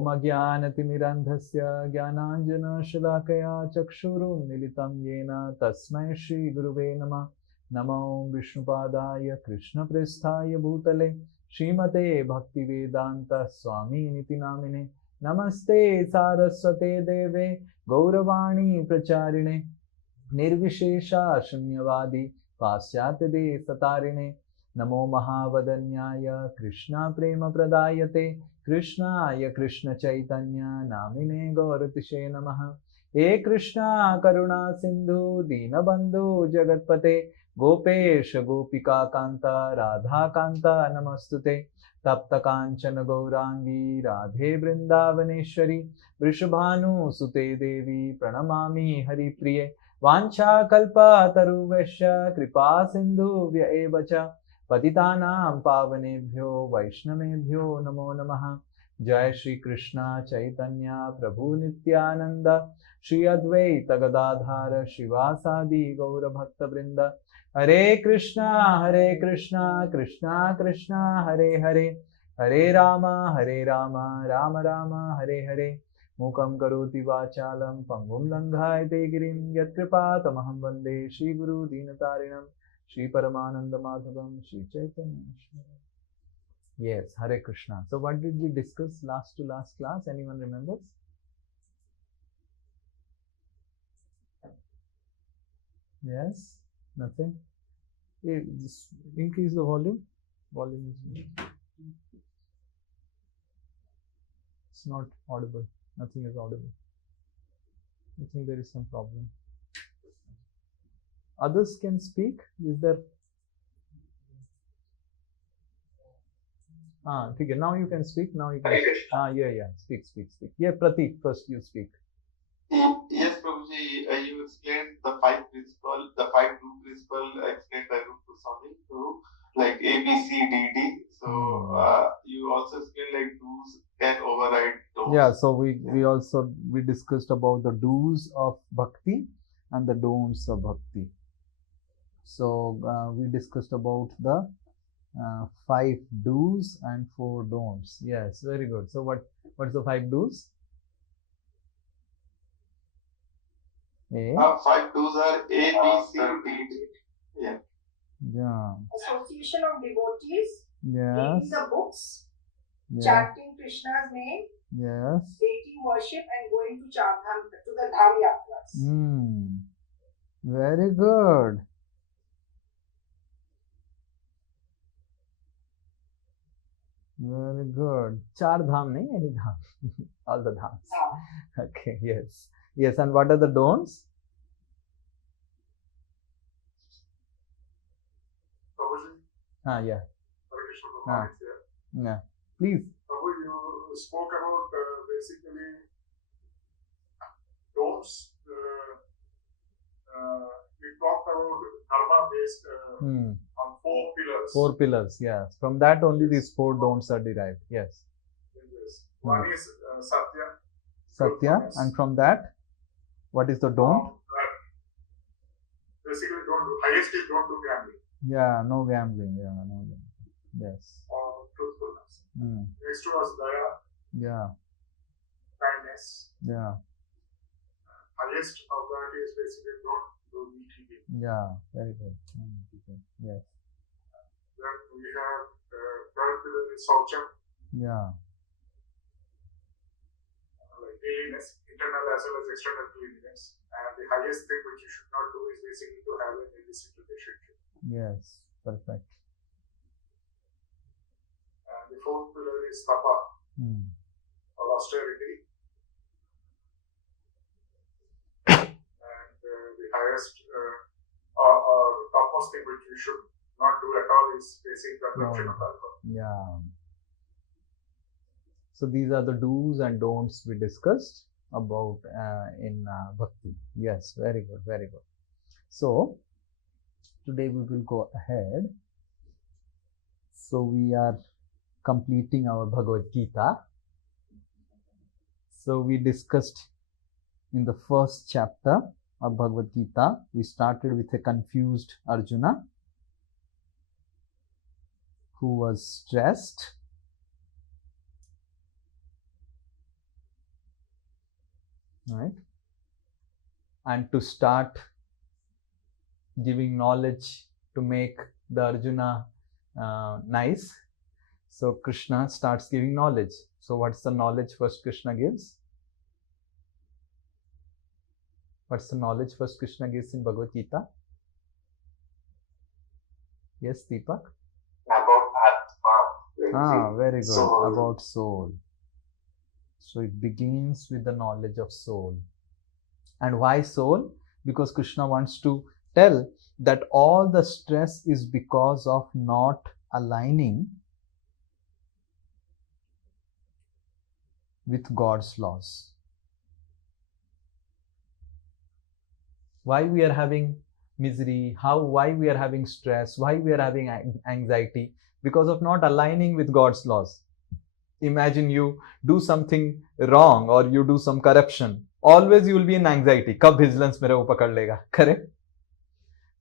Om Ajnanatimirandhasya Jnananjana Shalakaya Chakshurunmilitam Yena Tasmai Shri Guruve Namah. Namo Vishnupadaya Krishna Prasthaya Bhutale Srimate Bhaktivedanta Swami Niti Namine. Namaste Saraswate Deve Gauravani Pracharine Nirvishesha Shunyavadi Pasyate Satarine. Namo Mahavadanyaya Krishna Prema Pradayate Krishnaya Krishna Chaitanya Namine Gauratishe Namaha. He Krishna Karuna Sindhu Dinabandhu Jagatpate Gopesh Gopika Kanta Radha Kanta Namastute. Tapta Kanchana Gaurangi Radhe Vrindavaneshwari Vrishabhanu Sute Devi Pranamami Hari Priye. Vancha Kalpa Taruvesha Kripa Sindhu Vyaevacha Patitanam Pavanebhyo Vaishnavebhyo Namo Namaha. Jai Shri Krishna Chaitanya Prabhu Nityananda Shri Advaita Gadadhara Shivasadi Gaura Bhakta Vrinda. Hare Krishna Krishna Krishna Hare Hare Hare Rama Rama Rama Hare Hare. Mukam karoti vachalam pangum langhayate girim yat kripatamaham vande Shri Guru Dinatarinam Shri Paramananda Madhavam Shri Chaitanya. Yes, Hare Krishna. So what did we discuss last to last class? Anyone remembers? Yes? Nothing? Just increase the volume. Volume is... It's not audible. Nothing is audible. I think there is some problem. Others can speak. Is there? Okay. Now you can speak. Now you can. Yeah. Speak. Yeah, Pratik, first you speak. Yes, Prabhuji, you explained the five two principle explained by Rupa Goswami to like A, B, C, D, D. So you also explained like do's can override don'ts. Yeah, so we discussed about the do's of bhakti and the don'ts of bhakti. So we discussed about the 5 do's and 4 don'ts. Yes, very good. So what's the 5 do's? 5 do's are A, B, C, D, D. Yeah. Association of devotees. Yes. Reading the books. Yeah. Chanting Krishna's name. Yes. Making worship and going to Chardham, to the Dham Yatras. Very good. Very good. Char dham, nahi, any dham. All the dhams. Yeah. Okay, yes. Yes, and what are the don'ts? Prabhuji? Yeah. Yeah. Please. Prabhu, you spoke about basically don'ts. We talked about dharma-based on 4 pillars. 4 pillars, yes. From that only these 4 don'ts are derived. Yes. One is Satya. Satya, and from that, what is the don't? Basically, highest is don't do gambling. Yeah, no gambling. Yeah, no gambling. Yes. Or truthfulness. Next was daya. Yeah. Kindness. Yeah. Highest of that is basically don't do meat eating. Yeah, very good. Yes. Then we have third pillar is Saucham. Yeah. Like cleanliness, internal as well as external cleanliness. And the highest thing which you should not do is basically to have an illicit relationship. Yes, perfect. And the fourth pillar is Tapa, or austerity. And the highest or topmost thing which you should not do at all is basic consumption of alcohol. Yeah. So these are the do's and don'ts we discussed about in bhakti. Yes, very good, very good. So today we will go ahead. So we are completing our Bhagavad Gita. So we discussed in the first chapter of Bhagavad Gita, we started with a confused Arjuna who was stressed right? And to start giving knowledge to make the Arjuna nice. So Krishna starts giving knowledge. So what's the knowledge first Krishna gives? What's the knowledge first Krishna gives in Bhagavad Gita? Yes, Deepak? About Atma. Very good. Soul. About soul. So it begins with the knowledge of soul. And why soul? Because Krishna wants to tell that all the stress is because of not aligning with God's laws. Why we are having misery, why we are having stress, why we are having anxiety? Because of not aligning with God's laws. Imagine you do something wrong or you do some corruption. Always you will be in anxiety. Kab vigilance mere ko pakad lega. Correct?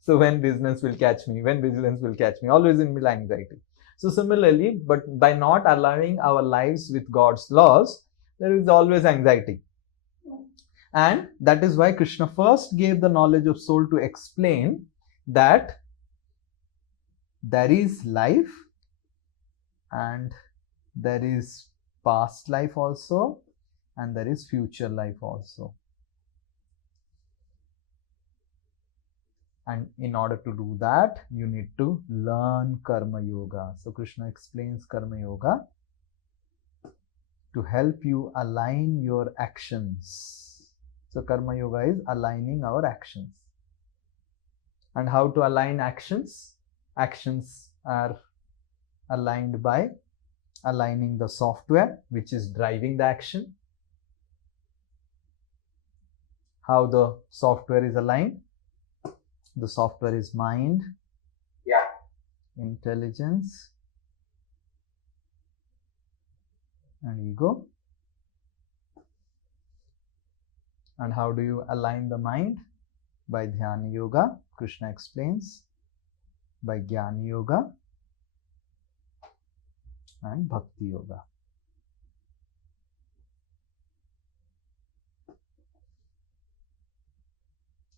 So when vigilance will catch me? When vigilance will catch me? Always in anxiety. So similarly, but by not allowing our lives with God's laws, there is always anxiety. And that is why Krishna first gave the knowledge of soul to explain that there is life and there is past life also and there is future life also. And in order to do that, you need to learn Karma Yoga. So Krishna explains Karma Yoga to help you align your actions. So Karma Yoga is aligning our actions. And how to align actions? Actions are aligned by aligning the software which is driving the action. How the software is aligned? The software is mind, intelligence, and ego. And how do you align the mind? By Dhyana Yoga, Krishna explains, by Jnana Yoga and Bhakti Yoga.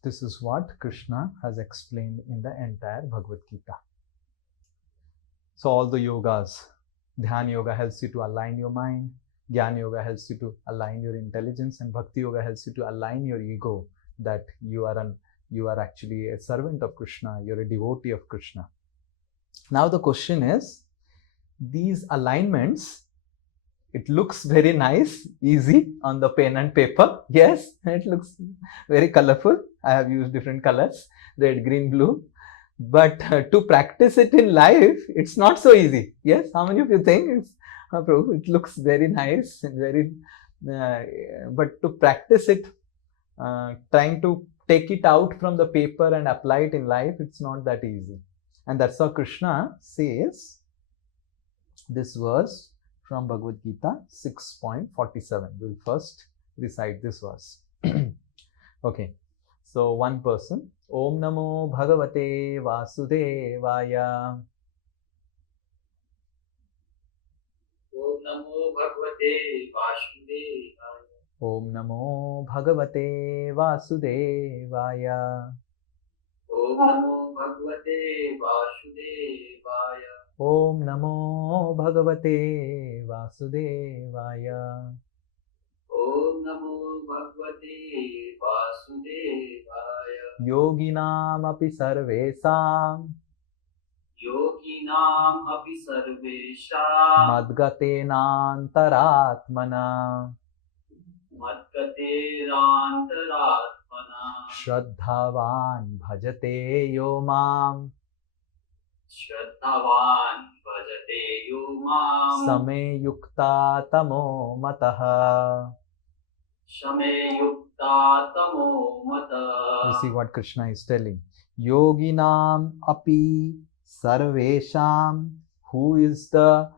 This is what Krishna has explained in the entire Bhagavad Gita. So all the yogas, Dhyana Yoga helps you to align your mind, Jnana Yoga helps you to align your intelligence, and Bhakti Yoga helps you to align your ego, that you are actually a servant of Krishna, you're a devotee of Krishna. Now the question is, these alignments, it looks very nice, easy on the pen and paper. Yes, it looks very colorful. I have used different colors, red, green, blue. But to practice it in life, it's not so easy. Yes, how many of you think it looks very nice and very, but to practice it, trying to take it out from the paper and apply it in life, it's not that easy. And that's how Krishna says this verse from Bhagavad Gita 6.47. We'll first recite this verse. Okay, so one person. Om Namo Bhagavate Vasudevaya. Om Namo Bhagavate Vasudevaya. Om Namo Bhagavate Vasudevaya. Om Namo Bhagavate Vasudevaya. Om Namo Bhagavate Vasudevaya. Om Namo Bhagavate Vasudevaya. Yoginam api sarvesam Yoginam api sarvesham madgatenantaratmana Madgaterantaratmana Shraddhavan bhajate yo mam Shraddhavan bhajate yo mam Same yukta tamo mataha. Shame yukta tamo mata. You see what Krishna is telling. Yoginam api sarvesham. Who is the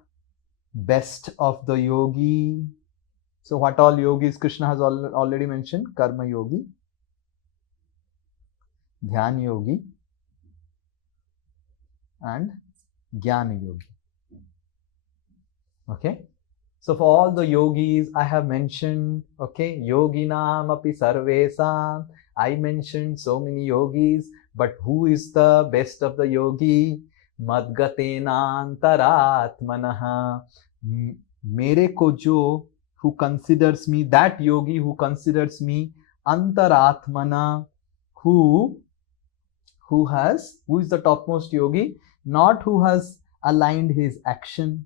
best of the yogi? So what all yogis Krishna has already mentioned? Karma yogi, Dhyana yogi, and Jnana yogi. Okay. So for all the yogis I have mentioned, okay, yoginam api sarvesam, I mentioned so many yogis, but who is the best of the yogi? Madgatenantaratmanaha. Mere ko jo, who considers me, that yogi who considers me antaratmana, who is the topmost yogi? Not who has aligned his action,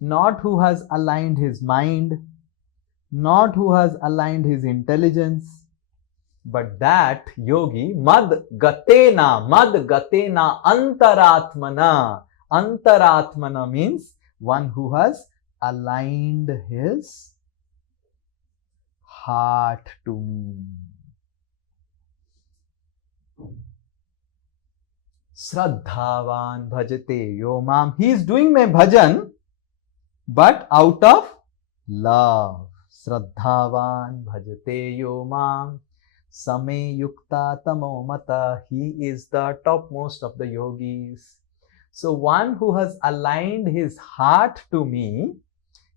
not who has aligned his mind, not who has aligned his intelligence, but that yogi, madgatena antaratmana. Antaratmana means one who has aligned his heart to me. Shraddhavan bhajate yomam. He is doing my bhajan, but out of love. Shraddhavan bhajate yomam. Same yukta tamo mata. He is the topmost of the yogis. So one who has aligned his heart to me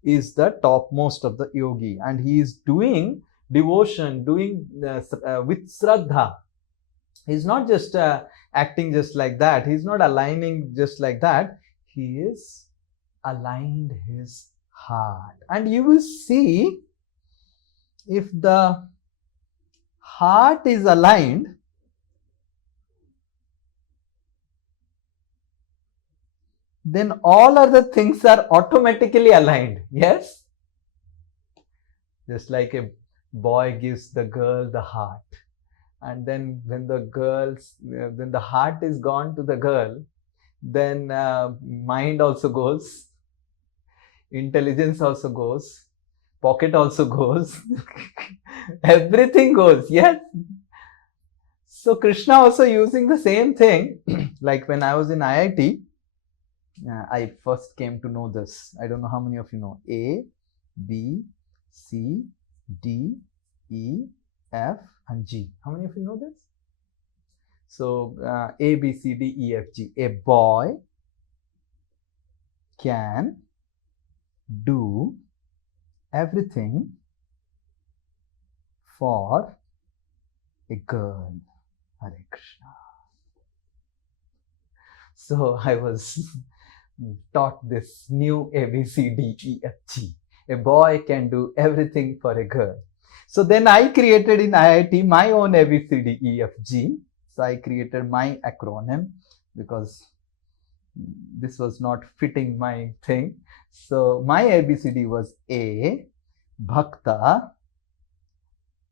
is the topmost of the yogi, and he is doing devotion, doing with Shraddha. He's not just acting just like that. He's not aligning just like that. He is aligned his heart. And you will see, if the heart is aligned, then all other things are automatically aligned. Yes? Just like a boy gives the girl the heart, and then when the heart is gone to the girl, then mind also goes, intelligence also goes, pocket also goes, everything goes. Yes. So Krishna also using the same thing. Like when I was in IIT, I first came to know this. I don't know how many of you know. A, B, C, D, E, F and G. How many of you know this? So A, B, C, D, E, F, G. A boy can do everything for a girl. Hare Krishna. So I was taught this new A, B, C, D, E, F, G. A boy can do everything for a girl. So then I created in IIT my own A, B, C, D, E, F, G. So I created my acronym because this was not fitting my thing. So my ABCD was A, Bhakta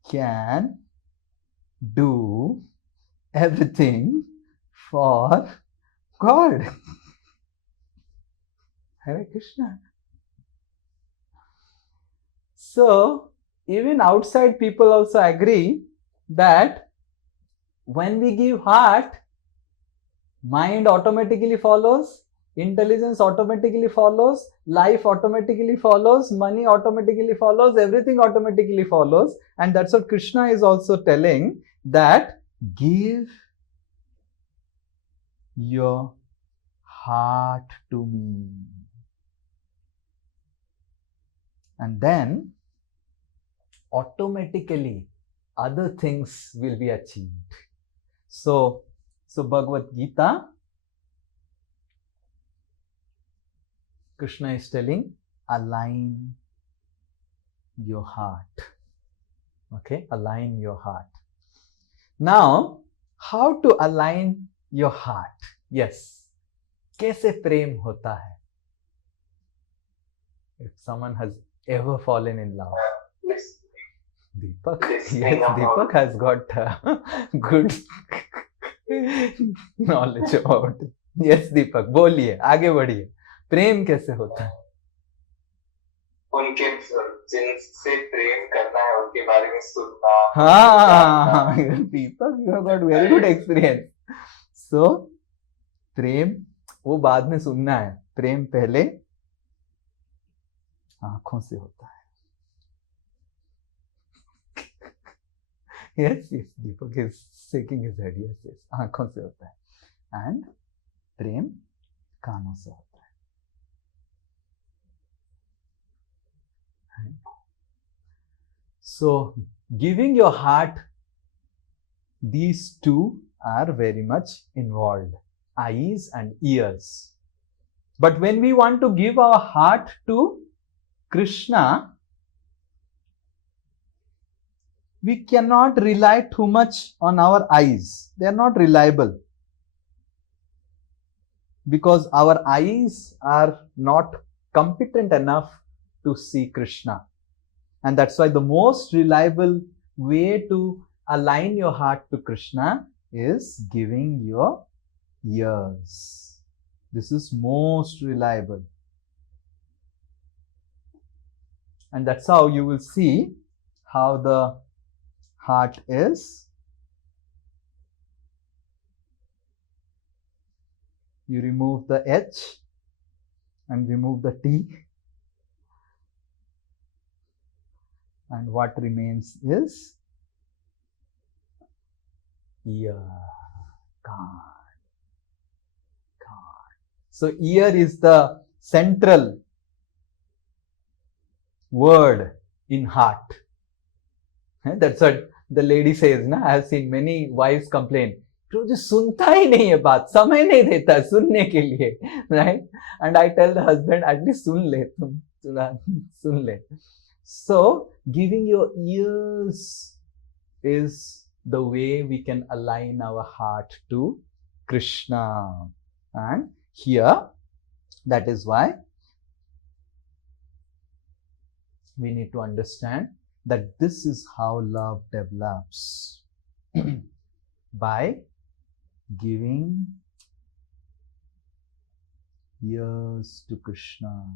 can do everything for God. Hare Krishna. So even outside people also agree that when we give heart, mind automatically follows, intelligence automatically follows, life automatically follows, money automatically follows, everything automatically follows. And that's what Krishna is also telling, that give your heart to me. And then automatically other things will be achieved. So Bhagavad Gita, Krishna is telling, align your heart. Okay, align your heart. Now, how to align your heart? Yes. कैसे प्रेम होता है? If someone has ever fallen in love. Yes. Deepak, yes, Deepak has got good knowledge about it. Yes, Deepak, बोलिए, आगे बढ़िए. प्रेम कैसे होता है? उनके जिनसे प्रेम करना है उनके बारे में सुनना. हाँ, Deepak, you have got very good experience. So, प्रेम वो बाद में सुनना है. प्रेम पहले आंखों से होता है. Yes, Deepak is shaking his head. Yes, आंखों से होता है. And प्रेम कानों से होता है. So, giving your heart, these two are very much involved, eyes and ears. But when we want to give our heart to Krishna, we cannot rely too much on our eyes. They are not reliable, because our eyes are not competent enough to see Krishna. And that's why the most reliable way to align your heart to Krishna is giving your ears. This is most reliable. And that's how you will see how the heart is. You remove the H and remove the T. And what remains is ear. God. So ear is the central word in heart. That's what the lady says. Na? I have seen many wives complain, जो सुनता ही नहीं है बात, समय नहीं देता सुनने के लिए, right? And I tell the husband, at least सुन ले, तुम सुन ले. So giving your ears is the way we can align our heart to Krishna. And here, that is why we need to understand that this is how love develops. By giving ears to Krishna.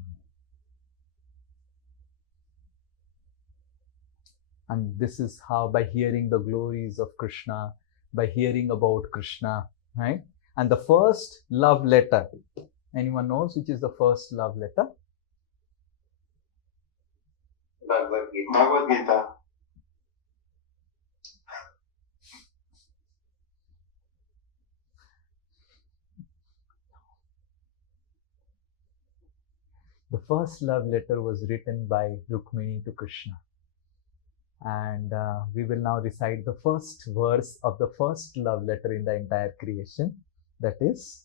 And this is how, by hearing the glories of Krishna, by hearing about Krishna, right? And the first love letter, anyone knows which is the first love letter? Bhagavad Gita. The first love letter was written by Rukmini to Krishna. And we will now recite the first verse of the first love letter in the entire creation. That is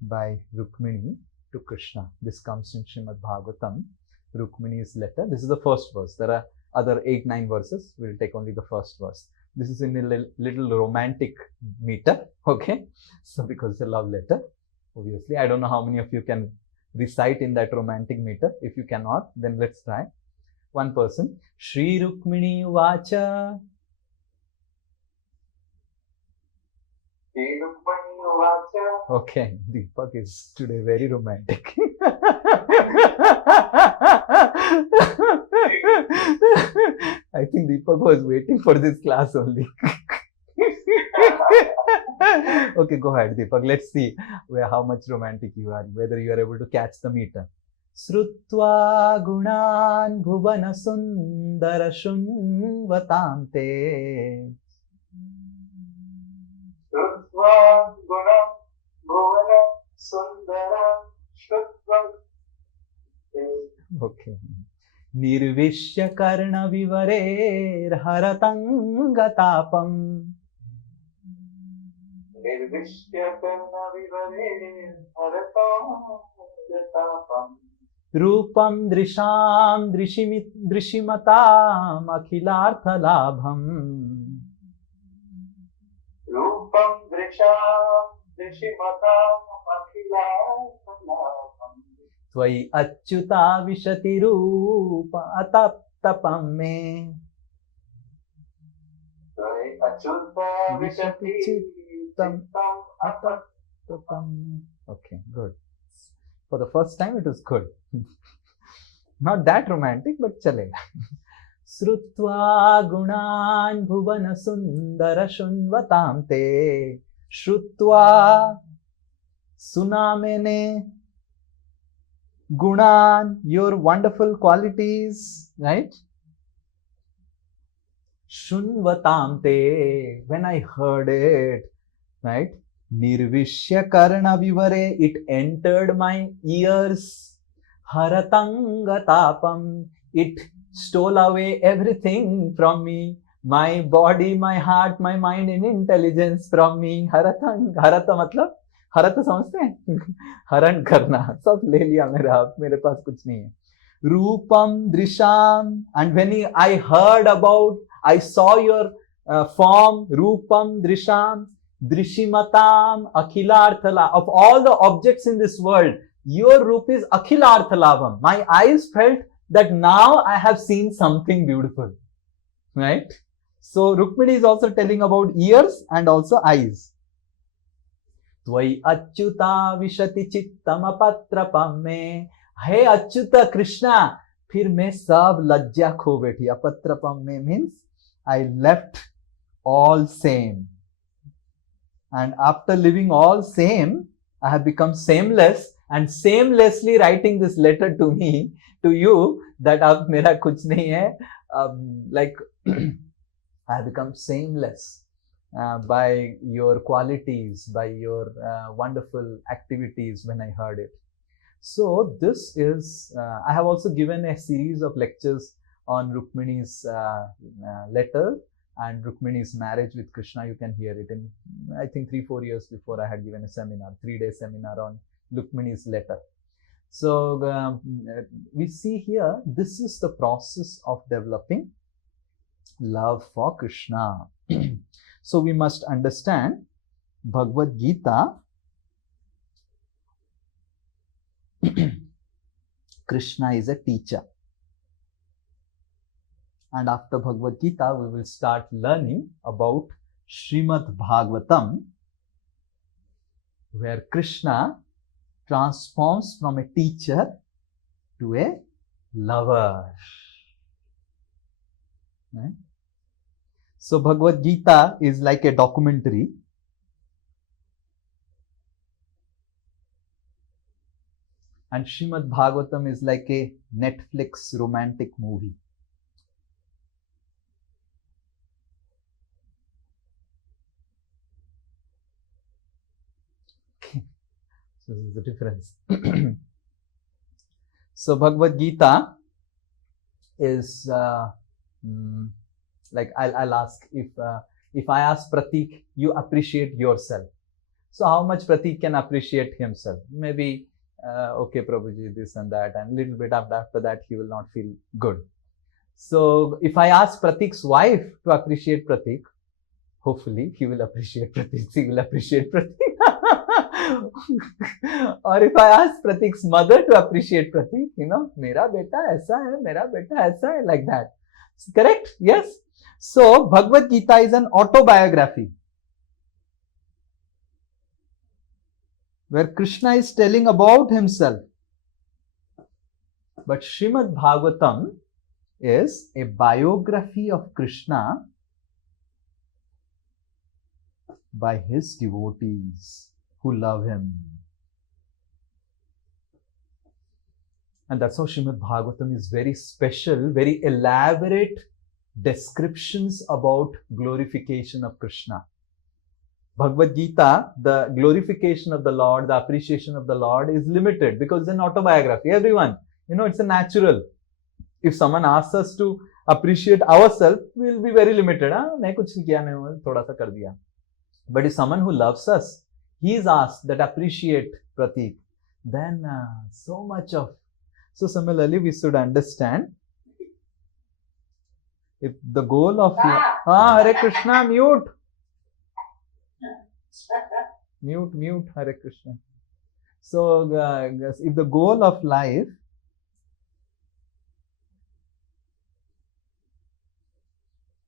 by Rukmini to Krishna. This comes in Srimad Bhagavatam, Rukmini's letter. This is the first verse. There are other 8-9 verses. We will take only the first verse. This is in a little romantic meter. Okay. So because it's a love letter, obviously, I don't know how many of you can recite in that romantic meter. If you cannot, then let's try. One person. Sri Rukmini Vacha. Okay, Deepak is today very romantic. I think Deepak was waiting for this class only. Okay, go ahead, Deepak. Let's see how much romantic you are, whether you are able to catch the meter. Srutva gunan bhuvana sundara shunvatam te. Srutva gunam bhuvana sundara shutvam. Okay. Nirvishya karna vivarer haratangatapam. Nirvishya karna vivarer haratangatapam. Rupam drisham drishimatam akhilarthalabham. Rupam drisham drishimatam akhilarthalabham. Tvai achyuta vishati rupa ataptapam me. Tvai achyuta vishati chittam ataptapam. Okay, good. For the first time, it was good. Not that romantic, but chalega. Srutva gunan bhuvana sundara shunvatam te. Shrutva sunamene gunan, your wonderful qualities, right? Shunvatam te, when I heard it, right? Nirvishya karna vivare, it entered my ears. Haratangatapam, It stole away everything from me. My body, my heart, my mind and intelligence from me. Haratang, harata मतलब हरत समझते हैं हरण करना, सब ले लिया मेरा, मेरे पास कुछ नहीं है. रूपम दृशाम, and when I heard about, I saw your form, Rupam दृशाम दृशिमताम akhilarthala, of all the objects in this world, your roop is akhilarthalabam. My eyes felt that now I have seen something beautiful, right? So Rukmini is also telling about ears and also eyes. Tvai achyuta vishati chittam apatrapam me. Hey Achyuta Krishna, फिर मैं सब लज्जा खो बैठी. Apatrapam me means I left all same. And after living all same, I have become shameless, and shamelessly writing this letter to me, to you, that अब मेरा कुछ नहीं है. Like I have become shameless by your qualities, by your wonderful activities when I heard it. So this is, I have also given a series of lectures on Rukmini's letter and Rukmini's marriage with Krishna. You can hear it in, I think 3-4 years before I had given a seminar, 3-day seminar on Rukmini's letter. So we see here, this is the process of developing love for Krishna. So we must understand Bhagavad Gita. Krishna is a teacher. And after Bhagavad Gita, we will start learning about Srimad Bhagavatam, where Krishna transforms from a teacher to a lover. Right? So Bhagavad Gita is like a documentary. And Srimad Bhagavatam is like a Netflix romantic movie. So this is the difference. So Bhagavad Gita is like I'll ask, if I ask Pratik, you appreciate yourself. So how much Pratik can appreciate himself? Maybe okay, Prabhuji, this and that, and little bit after that he will not feel good. So if I ask Pratik's wife to appreciate Pratik, hopefully he will appreciate Pratik. He will appreciate Pratik. Or if I ask Pratik's mother to appreciate Pratik, you know, mera beta aisa hai, mera beta aisa hai, like that. Correct? Yes. So Bhagavad Gita is an autobiography where Krishna is telling about himself. But Srimad Bhagavatam is a biography of Krishna by his devotees who love him. And that's how Srimad Bhagavatam is very special, very elaborate descriptions about glorification of Krishna. Bhagavad Gita, the glorification of the Lord, the appreciation of the Lord is limited because it's an autobiography. Everyone, you know, it's a natural. If someone asks us to appreciate ourselves, we'll be very limited. मैं कुछ नहीं किया, मैं थोड़ा सा कर दिया. But if someone who loves us, he is asked that appreciate Pratik, then so much of. So similarly, we should understand if the goal of Hare Krishna, mute, Hare Krishna. So if the goal of life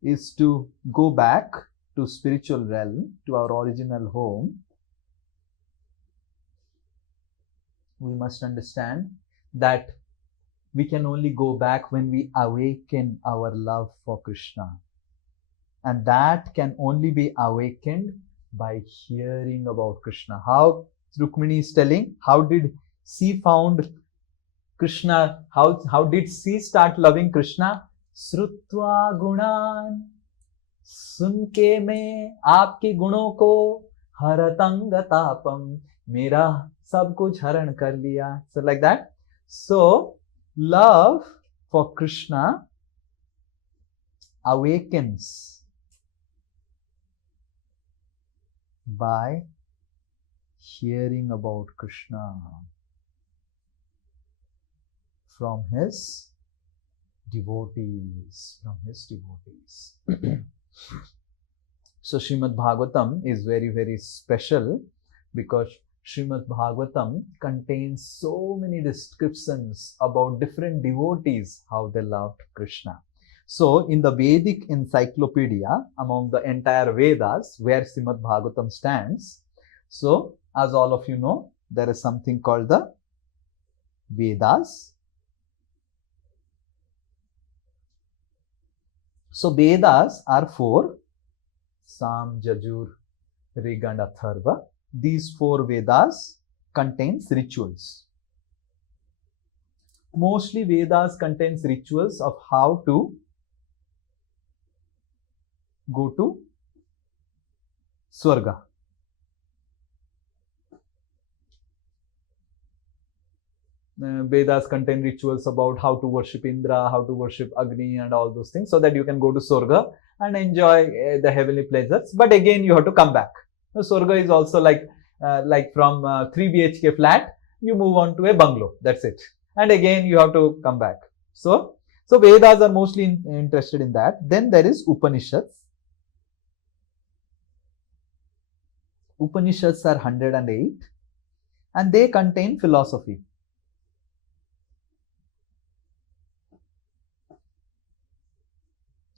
is to go back to spiritual realm, to our original home, we must understand that we can only go back when we awaken our love for Krishna. And that can only be awakened by hearing about Krishna. How Rukmini is telling, how did she found Krishna? How did she start loving Krishna? Srutva gunan, sunke mein aapke gunon ko haratang tapam, mera sab kuch haran kar liya. So like that. So love for Krishna awakens by hearing about Krishna from his devotees. So Srimad Bhagavatam is very, very special because Srimad Bhagavatam contains so many descriptions about different devotees, how they loved Krishna. So in the Vedic encyclopedia, among the entire Vedas, where Srimad Bhagavatam stands, so as all of you know, there is something called the Vedas. So Vedas are four: Sam, Jajur, Rig and Atharva. These four Vedas contains rituals. Mostly Vedas contains rituals of how to go to Swarga. Vedas contain rituals about how to worship Indra, how to worship Agni and all those things, so that you can go to Swarga and enjoy the heavenly pleasures. But again, you have to come back. Swarga is also like from 3 BHK flat, you move on to a bungalow. That's it. And again, you have to come back. So Vedas are mostly interested in that. Then there is Upanishads. Upanishads are 108 and they contain philosophy.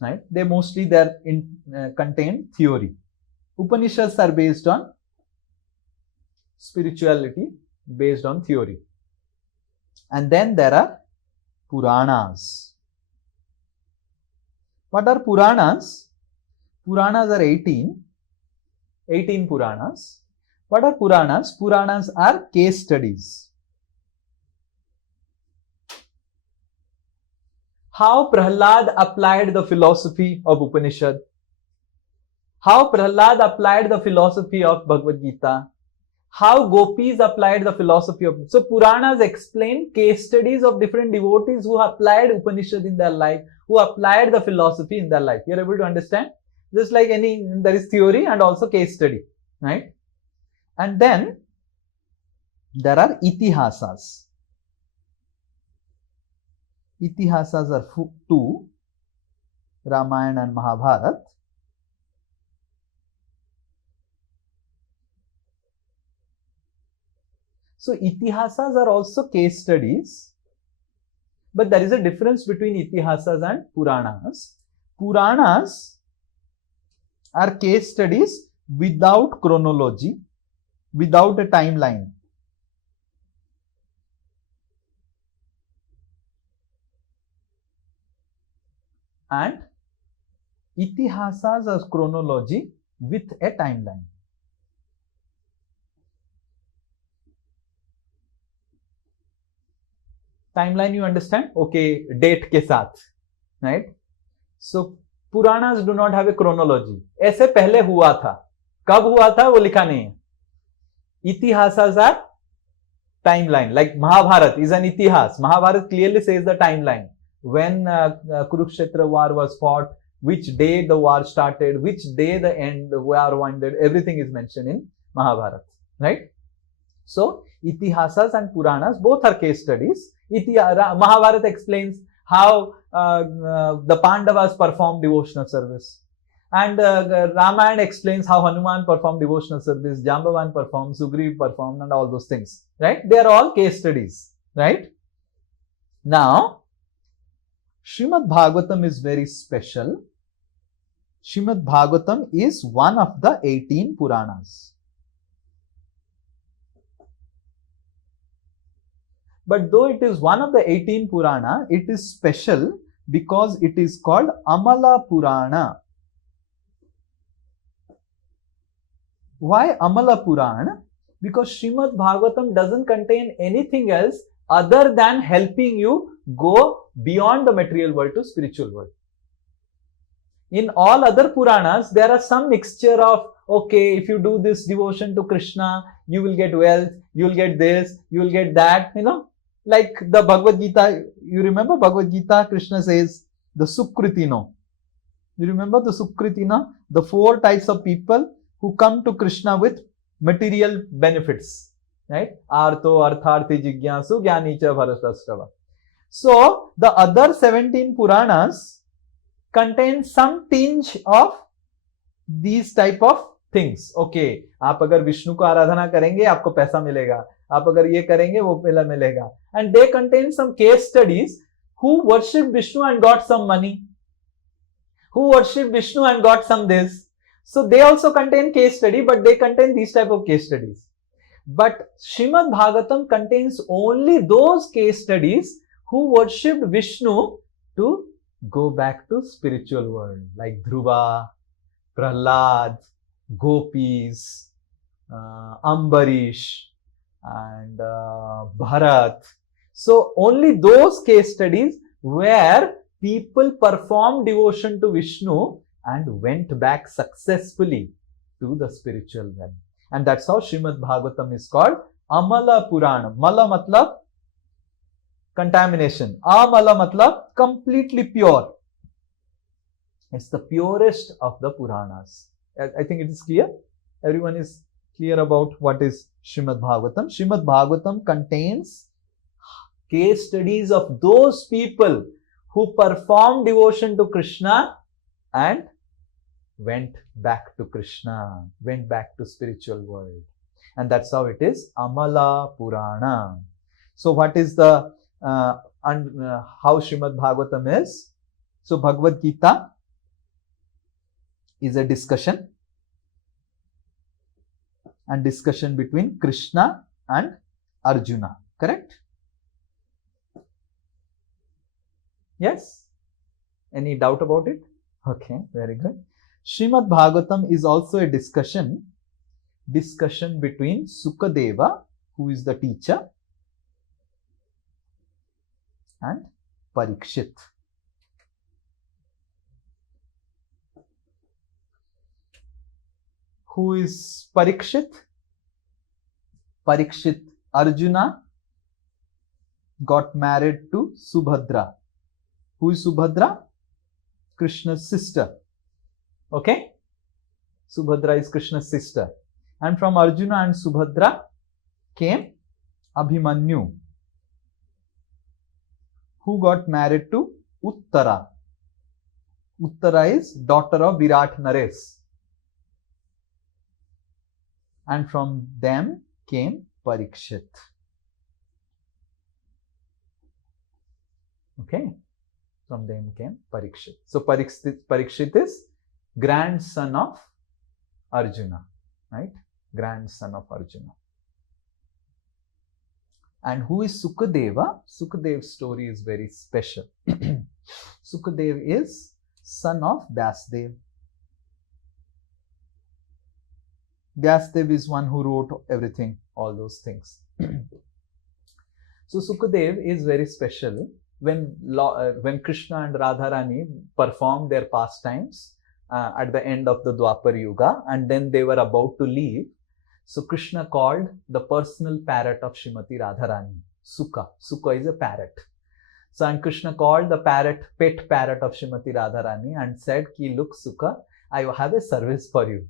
Right? They mostly contain theory. Upanishads are based on spirituality, based on theory. And then there are Puranas. What are Puranas? Puranas are 18 Puranas. What are Puranas? Puranas are case studies. How Prahlad applied the philosophy of Upanishad. How Prahlad applied the philosophy of Bhagavad Gita. How gopis applied the philosophy of... So Puranas explain case studies of different devotees who applied Upanishad in their life, who applied the philosophy in their life. You are able to understand? Just like there is theory and also case study, right? And then there are itihasas. Itihasas are two, Ramayana and Mahabharata. So itihasas are also case studies, but there is a difference between itihasas and Puranas. Puranas are case studies without chronology, without a timeline. And itihasas are chronology with a timeline. Timeline you understand? Okay, date ke saath, right? So Puranas do not have a chronology. ऐसे पहले हुआ था, कब हुआ था वो लिखा नहीं है. Itihasas are timeline. Like Mahabharata is an itihas. Mahabharata clearly says the timeline. When Kurukshetra war was fought, which day the war started, which day the war ended, everything is mentioned in Mahabharata, right? So itihasas and Puranas both are case studies. Mahabharata explains how the Pandavas performed devotional service. And Ramayana explains how Hanuman performed devotional service, Jambavan performed, Sugriv performed, and all those things, right? They are all case studies, right? Now, Srimad Bhagavatam is very special. Srimad Bhagavatam is one of the 18 Puranas. But though it is one of the 18 Purana, it is special because it is called Amala Purana. Why Amala Purana? Because Srimad Bhagavatam doesn't contain anything else other than helping you go beyond the material world to spiritual world. In all other Puranas, there are some mixture of, okay, if you do this devotion to Krishna, you will get wealth, you will get this, you will get that, Like the Bhagavad Gita, you remember Bhagavad Gita, Krishna says, the Sukritino. You remember the Sukritina? The 4 types of people who come to Krishna with material benefits. Right? Artho, Artharthi, Jigyasu, Jnani cha Bharatastrava. So, the other 17 Puranas contain some tinge of these type of things. Okay, आप अगर विष्णु को आराधना करेंगे आपको पैसा मिलेगा, आप अगर ये करेंगे वो मिलेगा. And they contain some case studies who worshipped Vishnu and got some money, who worshipped Vishnu and got some this. So they also contain case study, but they contain these type of case studies. But Srimad Bhagavatam contains only those case studies who worshipped Vishnu to go back to spiritual world, like Dhruva, Prahlad, Gopis, Ambarish, and Bharat. So only those case studies where people performed devotion to Vishnu and went back successfully to the spiritual realm. And that's how Srimad Bhagavatam is called Amala Purana. Mala matlab contamination. Amala matlab completely pure. It's the purest of the Puranas. I think it is clear. Everyone is clear about what is Srimad Bhagavatam. Srimad Bhagavatam contains case studies of those people who performed devotion to Krishna and went back to Krishna, went back to spiritual world. And that's how it is Amala Purana. So what is the, how Srimad Bhagavatam is? So Bhagavad Gita is a discussion, and discussion between Krishna and Arjuna, correct? Yes? Any doubt about it? Okay, very good. Srimad Bhagavatam is also a discussion between Sukadeva, who is the teacher, and Parikshit. Who is Parikshit? Parikshit, Arjuna got married to Subhadra. Who is Subhadra? Krishna's sister. Okay? Subhadra is Krishna's sister. And from Arjuna and Subhadra came Abhimanyu, who got married to Uttara. Uttara is daughter of Virat Naresh. And from them came Parikshit. Okay? From them came Parikshit. So Parikshit is grandson of Arjuna, right? Grandson of Arjuna. And who is Sukadeva? Sukadev's story is very special. Sukadev is son of Vyasdev. Vyasdev is one who wrote everything, all those things. So Sukadev is very special. When Krishna and Radharani performed their pastimes at the end of the Dwapar Yuga, and then they were about to leave, so Krishna called the personal parrot of Srimati Radharani, Sukha. Sukha is a parrot. So and Krishna called the pet parrot of Srimati Radharani and said, "Ki look Sukha, I have a service for you."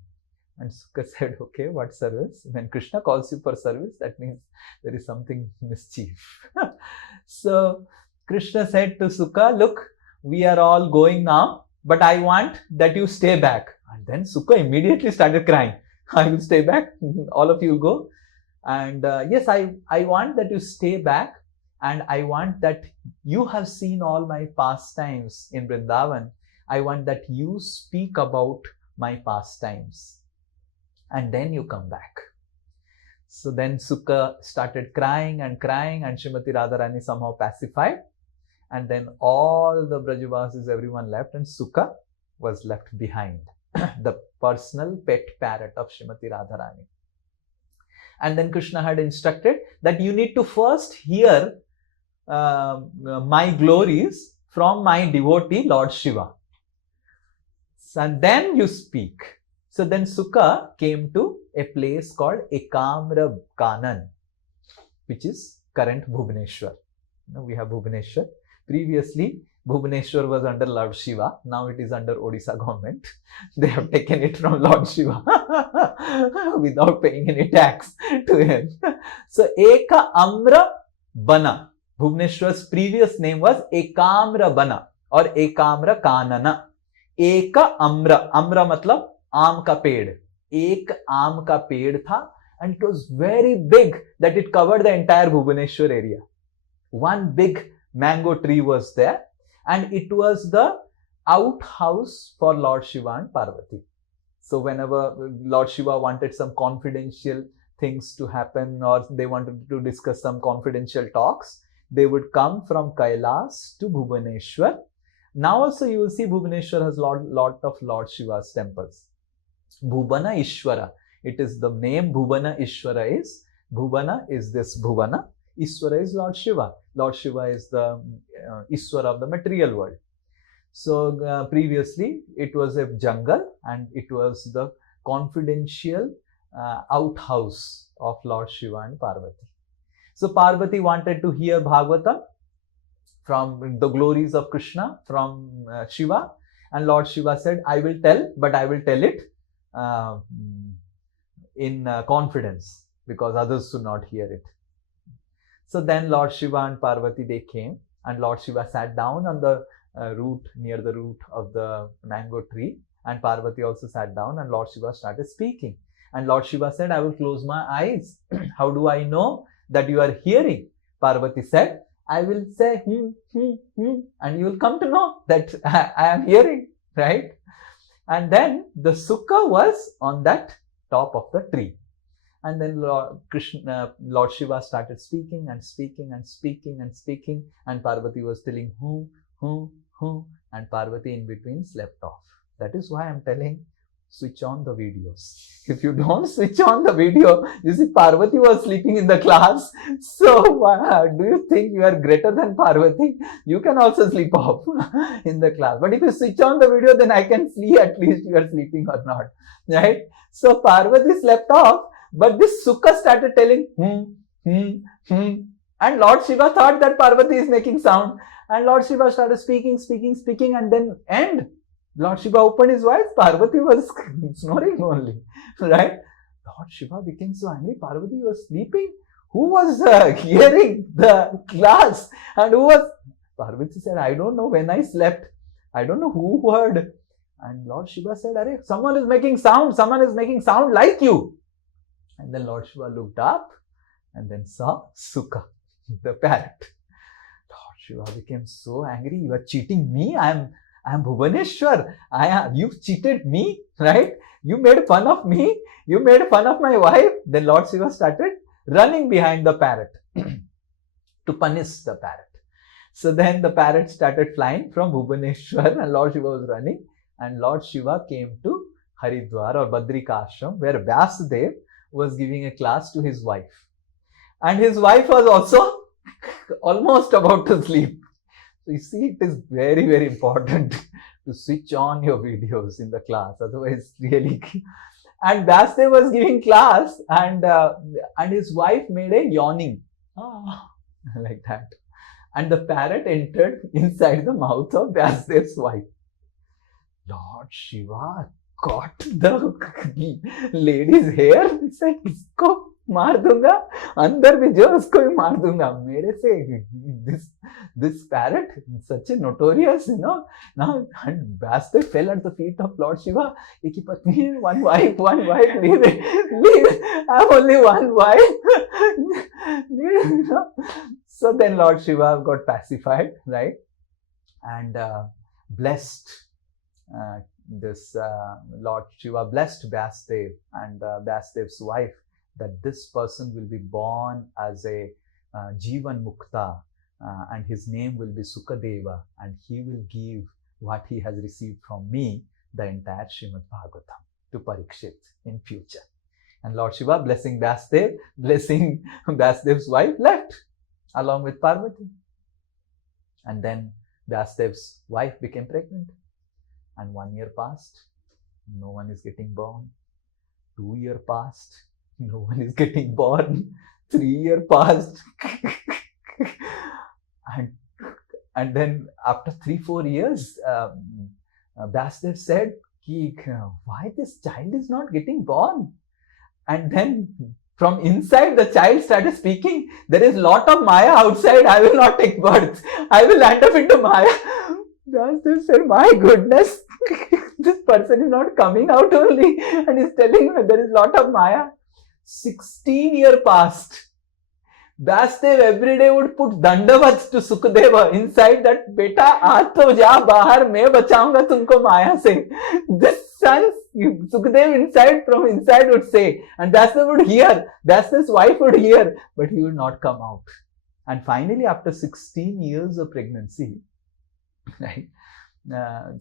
And Sukha said, "Okay, what service?" When Krishna calls you for service, that means there is something mischief. So Krishna said to Sukha, "Look, we are all going now, but I want that you stay back." And then Sukha immediately started crying. "I will stay back, all of you go. And yes, I want that you stay back, and I want that you have seen all my pastimes in Vrindavan. I want that you speak about my pastimes, and then you come back." So then Sukha started crying, and Srimati Radharani somehow pacified. And then all the Brajavasis, everyone left, and Sukha was left behind, the personal pet parrot of Srimati Radharani. And then Krishna had instructed that you need to first hear my glories from my devotee Lord Shiva, and then you speak. So then Sukha came to a place called Ekamra Kanan, which is current Bhubaneswar. We have Bhubaneswar. Previously, Bhubaneswar was under Lord Shiva. Now it is under Odisha government. They have taken it from Lord Shiva without paying any tax to him. So Eka Amra Bana. Bhubaneswar's previous name was Ekamra Bana or Ekamra Kanana. Eka Amra. Amra matlab आम का पेड़. एक आम का पेड़ था, and it was very big that it covered the entire Bhubaneswar area. One big mango tree was there, and it was the outhouse for Lord Shiva and Parvati. So whenever Lord Shiva wanted some confidential things to happen, or they wanted to discuss some confidential talks, they would come from Kailas to Bhubaneswar. Now also you will see Bhubaneswar has lot of Lord Shiva's temples. Bhuvana Ishwara. It is the name Bhuvana Ishwara is. Bhuvana is this Bhuvana. Ishwara is Lord Shiva. Lord Shiva is the Ishwara of the material world. So previously it was a jungle, and it was the confidential outhouse of Lord Shiva and Parvati. So Parvati wanted to hear Bhagavatam from the glories of Krishna from Shiva, and Lord Shiva said, I will tell, but I will tell it in confidence, because others should not hear it. So then Lord Shiva and Parvati, they came, and Lord Shiva sat down on the near the root of the mango tree, and Parvati also sat down, and Lord Shiva started speaking. And Lord Shiva said, I will close my eyes. How do I know that you are hearing? Parvati said, I will say, and you will come to know that I am hearing, right? And then the sukha was on that top of the tree. And then Lord Shiva started speaking and speaking and speaking and speaking, and Parvati was telling and Parvati in between slept off. That is why I am telling, switch on the videos. If you don't switch on the video, you see Parvati was sleeping in the class. So do you think you are greater than Parvati? You can also sleep off in the class. But if you switch on the video, then I can see at least you are sleeping or not. Right? So Parvati slept off, but this Sukha started telling and Lord Shiva thought that Parvati is making sound. And Lord Shiva started speaking, and then Lord Shiva opened his eyes, Parvati was snoring only, right? Lord Shiva became so angry, Parvati was sleeping. Who was hearing the class? And who was? Parvati said, I don't know when I slept. I don't know who heard. And Lord Shiva said, Arey, someone is making sound like you. And then Lord Shiva looked up and then saw Sukha, the parrot. Lord Shiva became so angry, you are cheating me. I am Bhubaneswar. You cheated me, right? You made fun of me. You made fun of my wife. Then Lord Shiva started running behind the parrot to punish the parrot. So then the parrot started flying from Bhubaneswar, and Lord Shiva was running. And Lord Shiva came to Haridwar or Badrika Ashram, where Vyasdev was giving a class to his wife. And his wife was also almost about to sleep. So you see, it is very, very important to switch on your videos in the class. Otherwise, really. And Vyasdev was giving class, and his wife made a yawning, like that. And the parrot entered inside the mouth of Vyasdev's wife. Lord Shiva caught the lady's hair. He said, "Isko मार दूंगा, अंदर भी जो उसको भी मार दूंगा." मेरे से this parrot, such a notorious, now, and Vyasdev fell at the feet of Lord Shiva. एक ही पत्नी है, one wife, leave. I have only one wife. Leave, So then Lord Shiva got pacified, right? And blessed Lord Shiva blessed Vyasdev and Vyasdev's wife, that this person will be born as a Jivan Mukta, and his name will be Sukadeva, and he will give what he has received from me, the entire Srimad Bhagavatam, to Parikshit in future. And Lord Shiva, blessing Vyasdev, blessing Vyasdev's wife, left along with Parvati. And then Vyasdev's wife became pregnant. And 1 year passed, no one is getting born. 2 years passed, no one is getting born. 3 years passed. And then after 3-4 years, Vyasdev said, why this child is not getting born? And then from inside the child started speaking, there is lot of Maya outside, I will not take birth. I will land up into Maya. Vyasdev said, my goodness, this person is not coming out only and is telling me there is lot of Maya. 16 years passed. Vyasdev every day would put dandavats to Sukadeva inside that, beta, aaj to ja bahar, main bachaunga tumko Maya se. This son, Sukadev from inside would say, and Vyasdev would hear, Vyasdev's wife would hear, but he would not come out. And finally, after 16 years of pregnancy, right?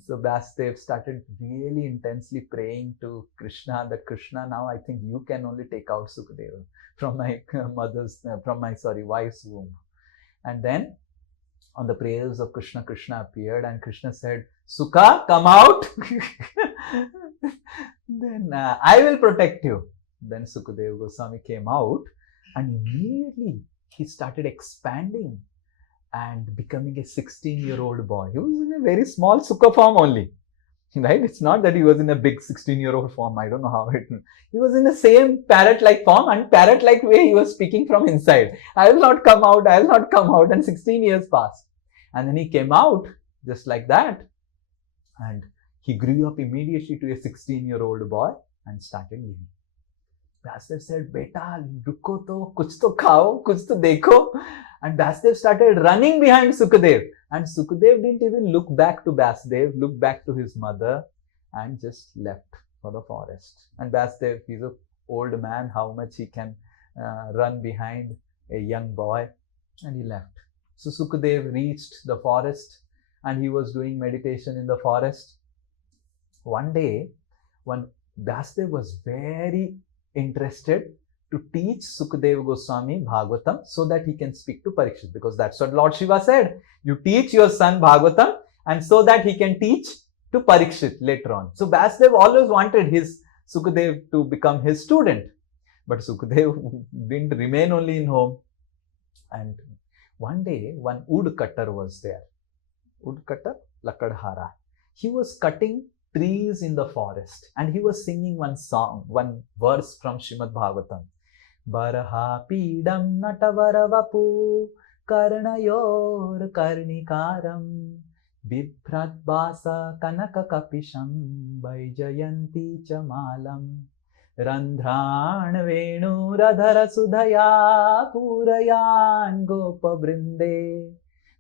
So Vyasdev started really intensely praying to Krishna that Krishna, now I think you can only take out Sukadeva from my wife's womb. And then on the prayers of Krishna, Krishna appeared and Krishna said, Sukha, come out. Then I will protect you. Then Sukadeva Goswami came out and immediately he started expanding and becoming a 16-year-old boy. He was in a very small Sukha form only. Right? It's not that he was in a big 16-year-old form. I don't know how it. He was in the same parrot-like form and parrot-like way he was speaking from inside. I will not come out. I will not come out. And 16 years passed. And then he came out just like that. And he grew up immediately to a 16-year-old boy and started living. Vyasdev said, beta, ruko to, kuch to khao, kuch to dekho. And Vyasdev started running behind Sukadev. And Sukadev didn't even look back to Vyasdev, look back to his mother and just left for the forest. And Vyasdev, he's an old man, how much he can run behind a young boy, and he left. So Sukadev reached the forest and he was doing meditation in the forest. One day, when Vyasdev was very interested to teach Sukadeva Goswami Bhagavatam so that he can speak to Parikshit, because that's what Lord Shiva said. You teach your son Bhagavatam and so that he can teach to Parikshit later on. So Vyasdev always wanted his Sukadev to become his student. But Sukadev didn't remain only in home. And one day, one woodcutter was there. Woodcutter, Lakadhara. He was cutting trees in the forest and he was singing one song, one verse from Srimad Bhagavatam. Baraha pidam natavara vapu karnayor karnikaram bibhrat basa kanaka kapisham vaijayanti chamalam randhran venu radhara sudhaya purayan gopa brinde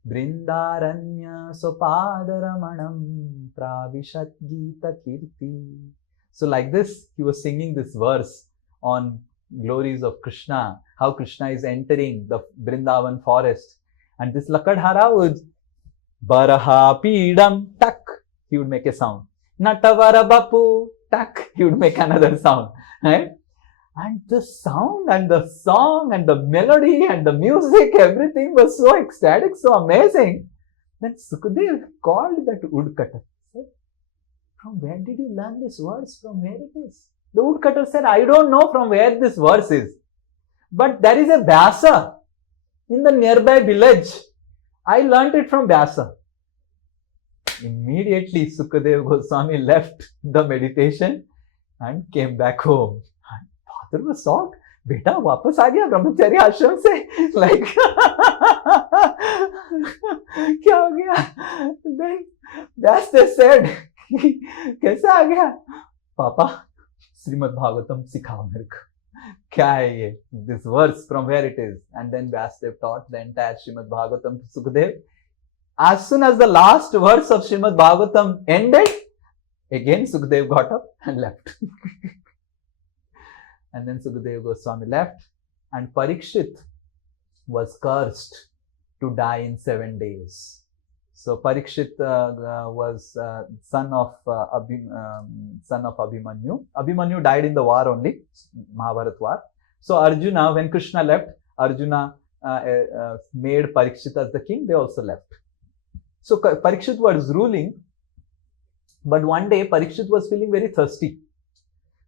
brindaranya sopadaramanam pravishat gita kirti. So like this, he was singing this verse on glories of Krishna, how Krishna is entering the Vrindavan forest. And this Lakadhara would Baraha Pidam Tak, he would make a sound. Natavara Bapu Tak, he would make another sound. Right? And the sound and the song and the melody and the music, everything was so ecstatic, so amazing. Then Sukadev called that woodcutter. Said, from where did you learn this verse? From where it is? The woodcutter said, I don't know from where this verse is. But there is a Vyasa in the nearby village. I learnt it from Vyasa. Immediately Sukadev Goswami left the meditation and came back home. And father was shocked. Beta, वापस आ गया ब्रह्मचर्य आश्रम से. Like, क्या हो गया? Then Vyasa said, कैसे आ गया? पापा, श्रीमद् भागवतम सिखाओ मेरे को. क्या है ये? This verse, from where it is? And then Vyasdev taught the entire Srimad Bhagavatam to Sukadev. As soon as the last verse of Srimad Bhagavatam ended, again Sukadev got up and left. And then Sukadeva Goswami left, and Parikshit was cursed to die in 7 days. So Parikshit was son of Abhimanyu. Abhimanyu died in the war only, Mahabharat war. So Arjuna, when Krishna left, Arjuna made Parikshit as the king. They also left. So Parikshit was ruling, but one day Parikshit was feeling very thirsty.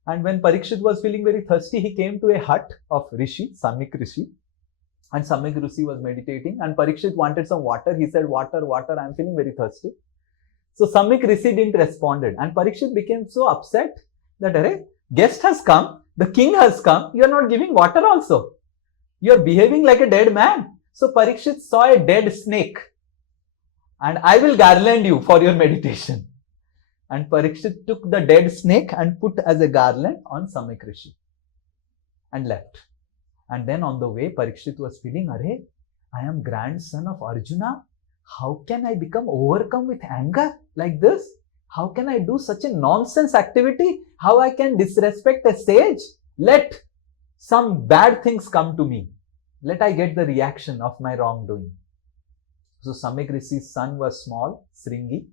And when Parikshit was feeling very thirsty, he came to a hut of Rishi, Samik Rishi. And Samyak Rishi was meditating, and Parikshit wanted some water. He said, water, water, I'm feeling very thirsty. So Samyak Rishi didn't respond, and Parikshit became so upset that, Arey, guest has come, the king has come, you are not giving water also. You are behaving like a dead man. So Parikshit saw a dead snake, and I will garland you for your meditation. And Parikshit took the dead snake and put as a garland on Samyak Rishi and left. And then on the way, Parikshit was feeling, Arey, I am grandson of Arjuna. How can I become overcome with anger like this? How can I do such a nonsense activity? How I can disrespect a sage? Let some bad things come to me. Let I get the reaction of my wrongdoing. So Samyak Rishi's son was small, Sringi,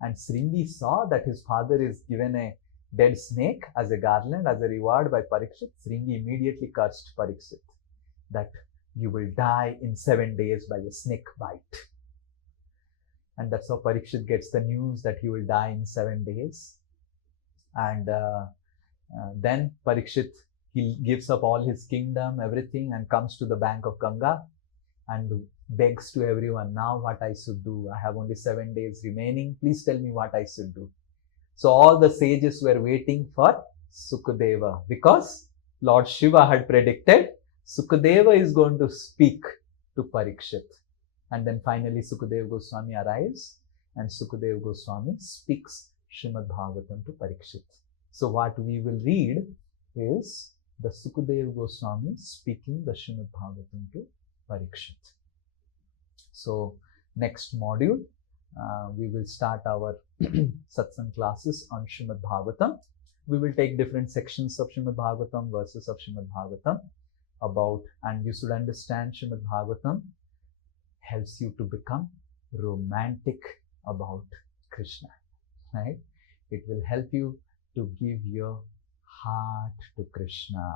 and Sringi saw that his father is given a dead snake as a garland, as a reward by Parikshit. Sringi immediately cursed Parikshit that you will die in 7 days by a snake bite. And that's how Parikshit gets the news that he will die in 7 days. And then Parikshit, he gives up all his kingdom, everything, and comes to the bank of Ganga and begs to everyone, now what I should do? I have only 7 days remaining. Please tell me what I should do. So all the sages were waiting for Sukadeva because Lord Shiva had predicted Sukadeva is going to speak to Parikshit. And then finally Sukadeva Goswami arrives and Sukadeva Goswami speaks Srimad Bhagavatam to Parikshit. So what we will read is the Sukadeva Goswami speaking the Srimad Bhagavatam to Parikshit. So next module, we will start our satsang classes on Srimad Bhagavatam. We will take different sections of Srimad Bhagavatam, verses of Srimad Bhagavatam about, and you should understand Srimad Bhagavatam helps you to become romantic about Krishna, right? It will help you to give your heart to Krishna,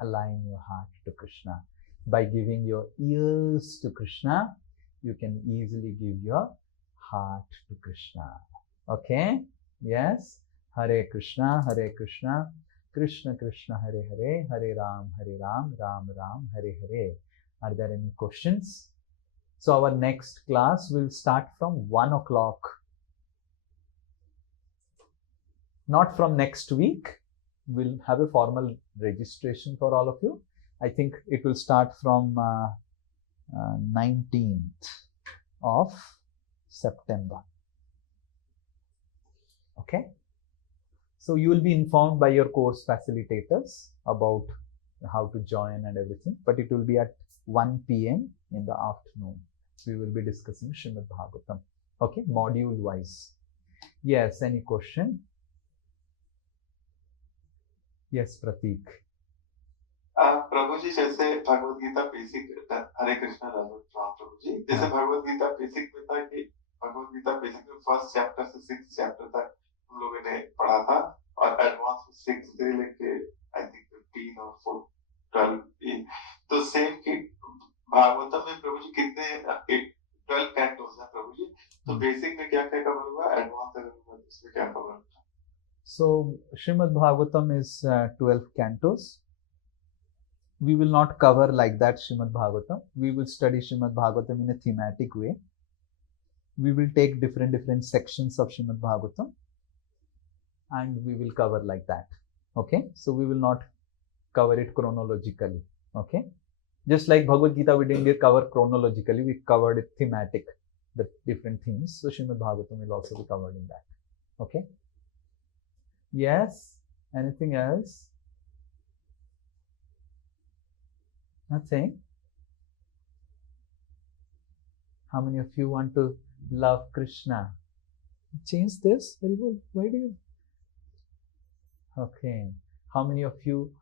align your heart to Krishna. By giving your ears to Krishna, you can easily give your heart to Krishna. Okay? Yes? Hare Krishna, Krishna Krishna, Hare Hare, Hare Ram, Ram Ram, Hare Hare. Are there any questions? So our next class will start from 1 o'clock. Not from next week. We'll have a formal registration for all of you. I think it will start from 19th of September. Okay? So you will be informed by your course facilitators about how to join and everything, but it will be at 1 p.m. in the afternoon. We will be discussing Srimad Bhagavatam. Okay, module wise. Yes, any question? Yes, Pratik. प्रभु जी जैसे Bhagavad Gita basic हरे कृष्णा राम प्रभु जी जैसे Bhagavad Gita basic में था कि Bhagavad Gita basic में first chapter से 6th chapter तक हम लोगों ने पढ़ा था और एडवांस में 6 से लेके आई थिंक 15 और 12 तो सेम कि भागवतम में प्रभु जी कितने 12 कैंटोस हैं प्रभु जी तो बेसिक में क्या क्या कवर हुआ एडवांस में इसमें क्या कवर हुआ So Srimad Bhagavatam is 12 cantos. We will not cover like that Srimad Bhagavatam. We will study Srimad Bhagavatam in a thematic way. We will take different sections of Srimad Bhagavatam and we will cover like that. Okay? So we will not cover it chronologically. Okay? Just like Bhagavad Gita, we didn't cover chronologically, we covered it thematic, the different themes. So Srimad Bhagavatam will also be covered in that. Okay? Yes? Anything else? Nothing? How many of you want to love Krishna? Change this? Very good. Why do you? Okay. How many of you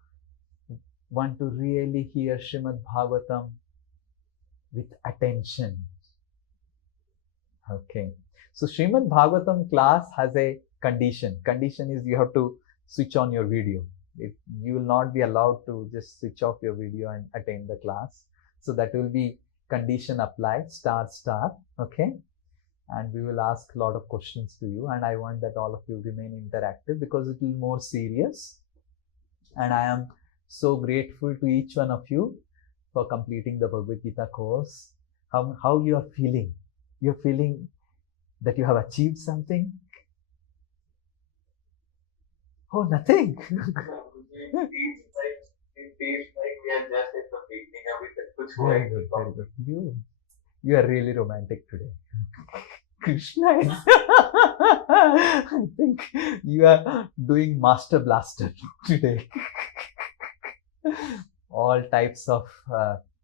want to really hear Srimad Bhagavatam with attention? Okay. So Srimad Bhagavatam class has a condition. Condition is you have to switch on your video. You will not be allowed to just switch off your video and attend the class. So that will be condition applied, star. Okay. And we will ask a lot of questions to you. And I want that all of you remain interactive because it will be more serious. And I am so grateful to each one of you for completing the Bhagavad Gita course? How you are feeling? You're feeling that you have achieved something? Oh, nothing. It feels like we are just at the beginning of it. Very good, very good. You are really romantic today. Krishna is I think you are doing Master Blaster today. All types of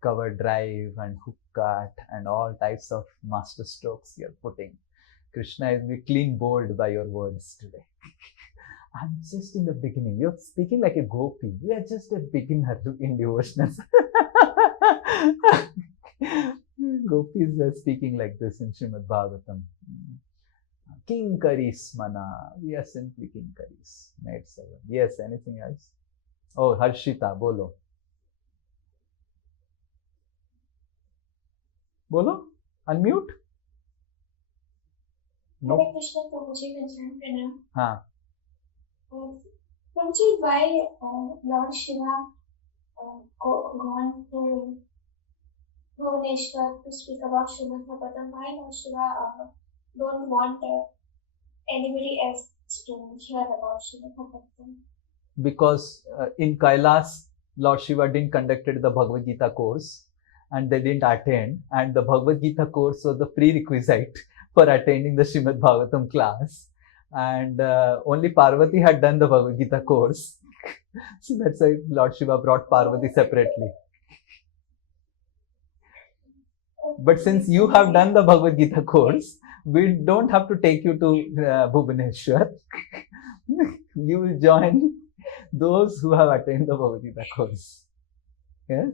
cover drive and hook cut and all types of master strokes you're putting. Krishna is clean bowled by your words today. I'm just in the beginning. You're speaking like a gopi. You are just a beginner in devotionals. Gopis are speaking like this in Srimad Bhagavatam. Kinkaris mana. We are simply kinkaris. Maid servant. Yes, anything else? Oh, Harshita, bolo. Bolo? Unmute? No. Hare Krishna Prabhuji, Vajran Pranam. हाँ. Prabhuji, why Lord Shiva gone to Bhubaneswar to speak about Srimad Bhagavatam? Why Lord Shiva don't want anybody else to hear about Srimad Bhagavatam? Because in Kailas, Lord Shiva didn't conducted the Bhagavad Gita course and they didn't attend, and the Bhagavad Gita course was the prerequisite for attending the Srimad Bhagavatam class, and only Parvati had done the Bhagavad Gita course. So that's why Lord Shiva brought Parvati separately. But since you have done the Bhagavad Gita course, we don't have to take you to Bhubaneswar. You will join those who have attained the Bhagavad Gita course. Yes?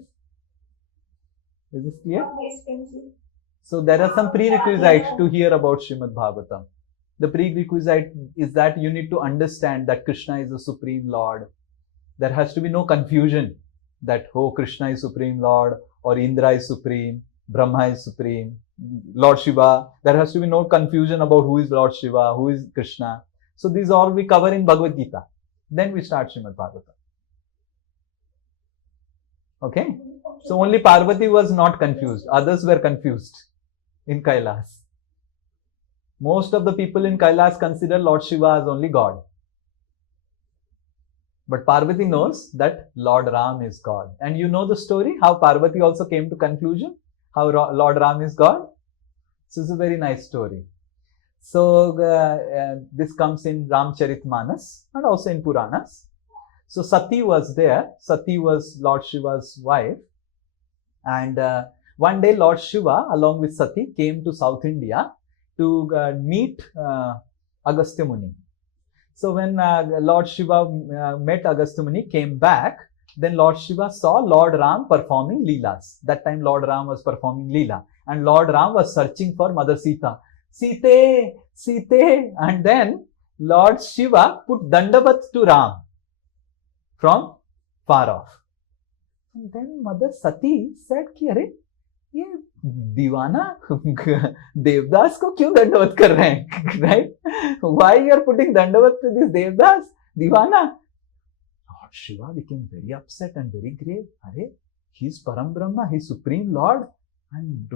Is this clear? Yes, Prabhuji. So there are some prerequisites to hear about Srimad Bhagavatam. The prerequisite is that you need to understand that Krishna is the Supreme Lord. There has to be no confusion that, oh, Krishna is Supreme Lord, or Indra is Supreme, Brahma is Supreme, Lord Shiva. There has to be no confusion about who is Lord Shiva, who is Krishna. So these all we cover in Bhagavad Gita. Then we start Srimad Bhagavatam. Okay? So only Parvati was not confused. Others were confused in Kailas. Most of the people in Kailas consider Lord Shiva as only God. But Parvati knows that Lord Ram is God. And you know the story, how Parvati also came to conclusion, how Lord Ram is God. So it's a very nice story. So this comes in Ramcharitmanas and also in Puranas. So Sati was there. Sati was Lord Shiva's wife. And one day Lord Shiva along with Sati came to South India to meet Agastya Muni. So when Lord Shiva met Agastya Muni, came back, then Lord Shiva saw Lord Ram performing Leelas. That time Lord Ram was performing Leela. And Lord Ram was searching for Mother Sita. Sita, Sita. And then Lord Shiva put Dandavat to Ram from far off. And then Mother Sati said, कि अरे ये दीवाना देवदास को क्यों दंडवत कर रहे हैं, right? Why you are putting dandavat to this devdas, divana? Lord Shiva became very upset and very grave. Arey, he's Param Brahma, he's Supreme Lord, and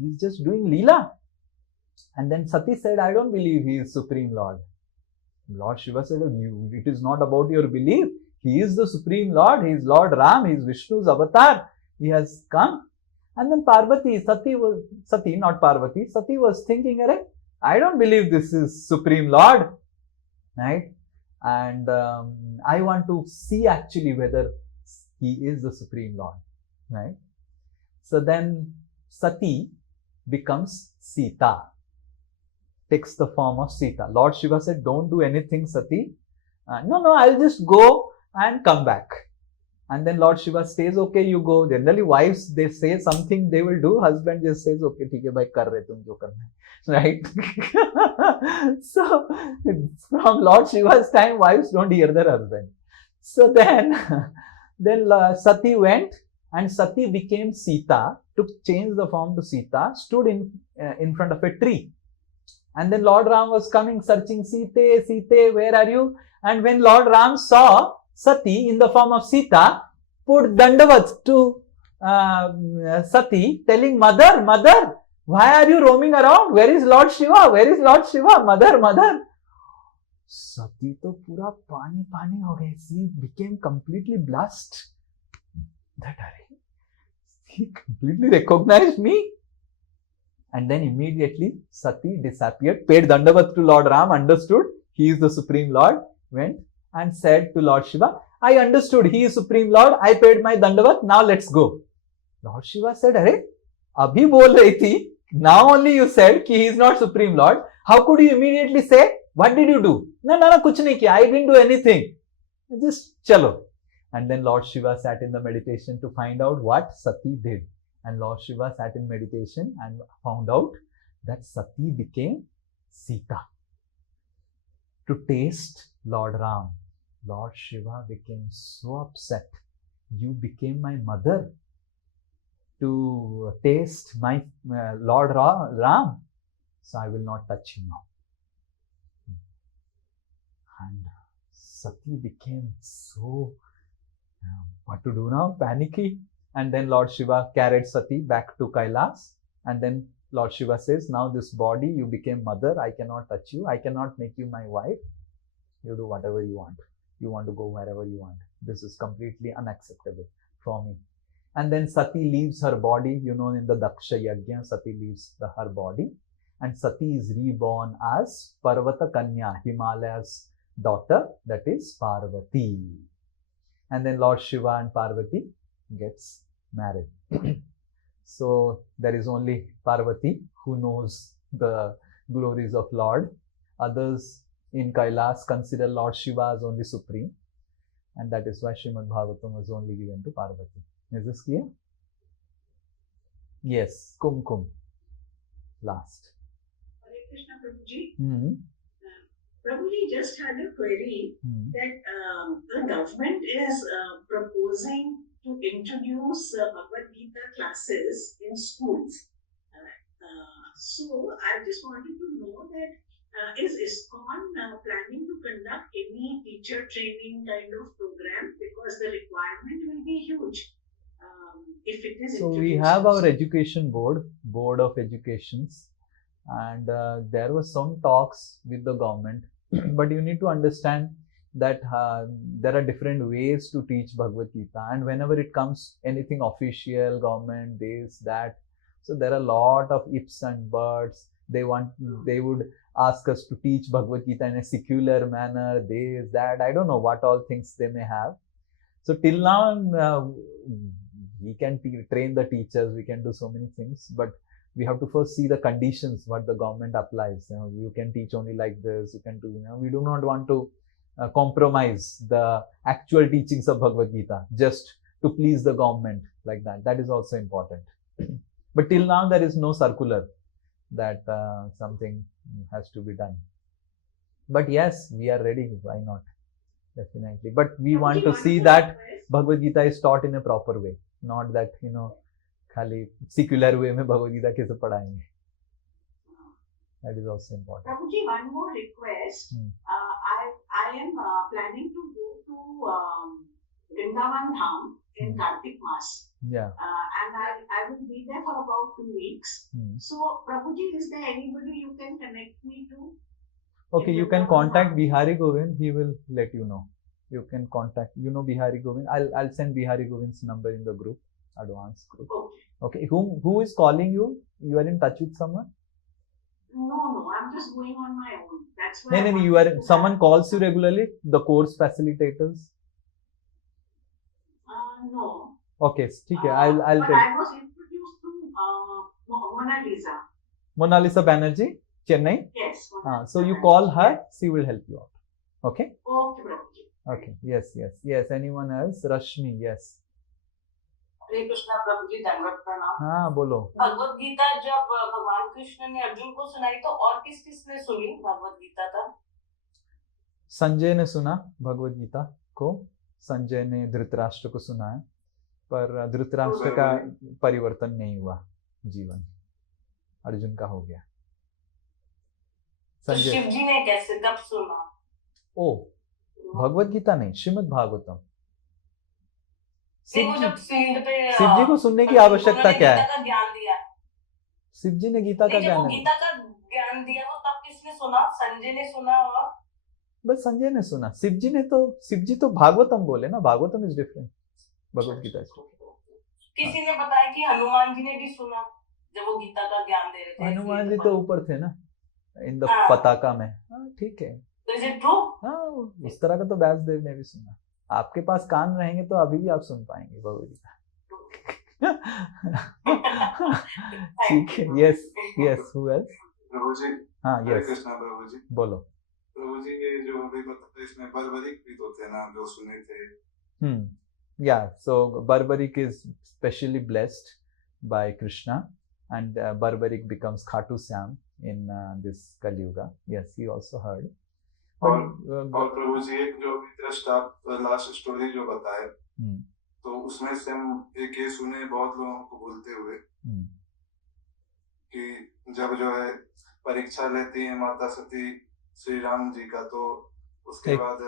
he's just doing Leela. And then Sati said, I don't believe he is Supreme Lord. Lord Shiva said, it is not about your belief. He is the Supreme Lord. He is Lord Ram. He is Vishnu's avatar. He has come. And then Parvati, Sati, not Parvati, Sati was thinking, I don't believe this is Supreme Lord. Right? And I want to see actually whether he is the Supreme Lord. Right? So then Sati becomes Sita. Takes the form of Sita. Lord Shiva said, don't do anything, Sati. No, I'll just go and come back. And then Lord Shiva says, okay, you go. Generally, wives, they say something they will do. Husband just says, okay, theek hai bhai, kar rahe tum jo karna hai. Right? So, from Lord Shiva's time, wives don't hear their husband. So then Sati went, and Sati became Sita, to change the form to Sita, stood in front of a tree. And then Lord Ram was coming, searching, Sita, Sita, where are you? And when Lord Ram saw Sati in the form of Sita, put Dandavat to Sati telling mother, mother, why are you roaming around? Where is Lord Shiva? Where is Lord Shiva? Mother, mother. Sati to pura pani pani ho gayi. She became completely blushed. That he completely recognized me. And then immediately Sati disappeared, paid Dandavat to Lord Ram, understood he is the Supreme Lord, went and said to Lord Shiva, I understood he is Supreme Lord, I paid my Dandavat, now let's go. Lord Shiva said, Arey, abhi bol rahi thi, now only you said ki he is not Supreme Lord. How could you immediately say, what did you do? No, kuch nahi kiya, I didn't do anything. Just chalo. And then Lord Shiva sat in the meditation to find out what Sati did. And Lord Shiva sat in meditation and found out that Sati became Sita to taste Lord Ram. Lord Shiva became so upset. You became my mother to taste my Lord Ram. So I will not touch you now. And Sati became so, what to do now? Panicky. And then Lord Shiva carried Sati back to Kailas. And then Lord Shiva says, now this body, you became mother. I cannot touch you. I cannot make you my wife. You do whatever you want. You want to go wherever you want. This is completely unacceptable for me. And then Sati leaves her body. You know, in the Daksha Yajna, Sati leaves her body. And Sati is reborn as Parvata Kanya, Himalaya's daughter, that is Parvati. And then Lord Shiva and Parvati gets married. So there is only Parvati who knows the glories of Lord. Others in Kailas consider Lord Shiva as only supreme. And that is why Srimad Bhagavatam was only given to Parvati. Is this clear? Yes, Kum. Last. Hare Krishna Prabhuji. Mm-hmm. Prabhuji just had a query that the government is proposing to introduce Bhagavad Gita classes in schools. So I just wanted to know that is ISKCON planning to conduct any teacher training kind of program, because the requirement will be huge if it is So introduced. we have our education board of educations, and there were some talks with the government. But you need to understand that there are different ways to teach Bhagavad Gita, and whenever it comes anything official, government, this, that, so there are a lot of ifs and buts. They would ask us to teach Bhagavad Gita in a secular manner, this, that, I don't know what all things they may have. So till now, we can train the teachers, we can do so many things, but we have to first see the conditions what the government applies. You can teach only like this, you can do, we do not want to compromise the actual teachings of Bhagavad Gita just to please the government like that. That is also important. But till now there is no circular that something has to be done. But yes, we are ready. Why not? Definitely. But we want to see that Bhagavad Gita is taught in a proper way, not that खाली secular way में भगवद गीता कैसे पढ़ाएंगे. That is also important. Prabhuji, one more request. I am planning to go to Vrindavan Dham in Kartik Mas. Yeah. And I will be there for about 2 weeks. So, Prabhuji, is there anybody you can connect me to? Okay, you can contact Bihari Govind. He will let you know. You can contact, Bihari Govind. I'll send Bihari Govind's number in the group, advanced group. Okay. Who is calling you? You are in touch with someone? No, I'm just going on my own. That's why. No, someone calls you regularly, the course facilitators? No. Okay, okay. I'll but tell. I was introduced to Mona Lisa. Mona Lisa Banerjee, Chennai? Yes. So you call her, she will help you out. Okay? Okay, Prabhuji. Okay. Yes. Anyone else? Rashmi, yes. हरे कृष्णा प्रभु जी, दंडवत प्रणाम. हाँ, बोलो. भगवत गीता जब भगवान कृष्ण ने अर्जुन को सुनाई तो और किस-किसने सुनी भगवत गीता था? संजय ने सुना भगवत गीता को. संजय ने धृतराष्ट्र को सुनाया, पर धृतराष्ट्र का परिवर्तन नहीं हुआ जीवन. अर्जुन का हो गया. संजय. शिव जी ने कैसे कब सुना? ओ, भगवत गीता नहीं, श्रीमद् भागवतम. नहीं, वो जब फील्ड पे शिव जी को सुनने की आवश्यकता उन्होंने क्या गीता है? का ज्ञान दिया। शिव जी ने गीता का नहीं, जब वो ज्ञान गीता का ज्ञान दिया तो तब किसने सुना? संजय ने सुना। और बस संजय ने सुना। शिव जी तो भागवतम बोले ना, Bhagavatam is different, Bhagavad Gita is different. किसी ने बताया कि हनुमान जी ने भी सुना जब वो गीता का ज्ञान दे रहे थे। हनुमान जी तो ऊपर थे ना, इन द हाँ। पताका में। हाँ ठीक है, इज इट ट्रू? हाँ उस तरह का तो व्यासदेव ने भी सुना। आपके पास कान रहेंगे तो अभी भी आप सुन पाएंगे भगवत गीता। ठीक है, यस यस, हु एल्स? प्रभु जी, हाँ हरे यस, कृष्णा प्रभु जी। बोलो। प्रभु जी, ये जो अभी मतलब इसमें बर्बरिक भी तो थे ना जो सुने थे। Yeah, so Barbarik is specially blessed by Krishna, and Barbarik becomes Khatu Syam in this Kali Yuga. Yes, he also heard. और प्रभु जी, एक जो जस्ट आप लास्ट स्टोरी जो बताए, तो उसमें से हम एक ये सुने बहुत लोगों को बोलते हुए कि जब जो है परीक्षा लेती है माता सती श्री राम जी का, तो उसके बाद